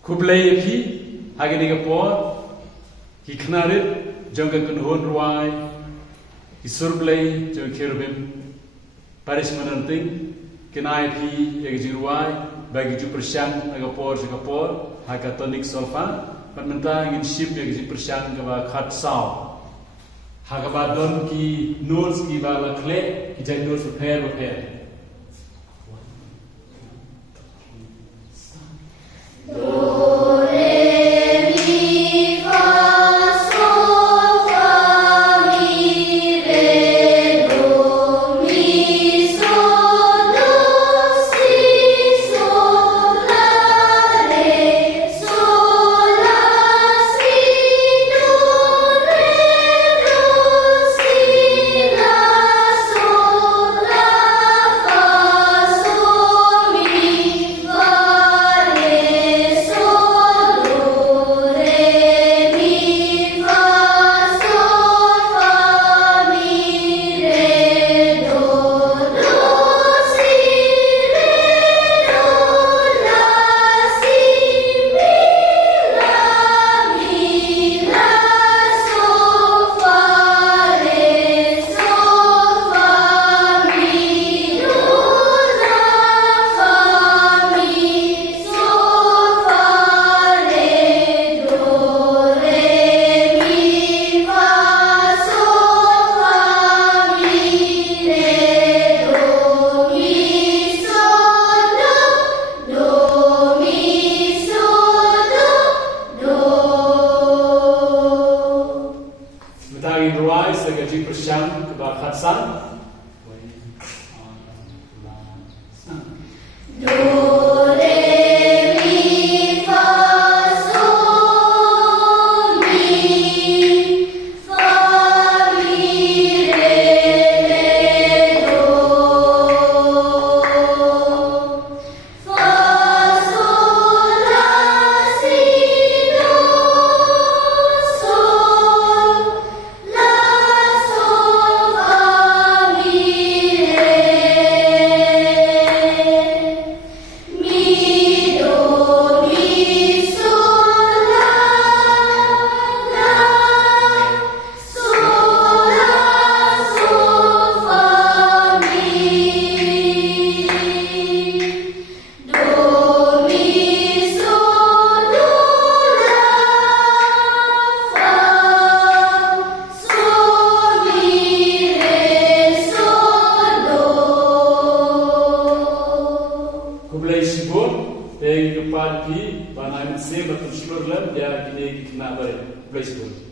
Kublai api hagi ni kapor hiknarit jangka kunhon ruai isurblai jangka kerubim paris menanting kenai api yang jiruai bagi ju persiang agapor hakatonik solfa permenta ingin ship yang ji persiang kaba khat sao hakabadon ki notes ki bala kle ki jai notes repair Gaji persiang kebal khatsan. Kepada pi, panai se betul seluruh dia kini kena beri, beri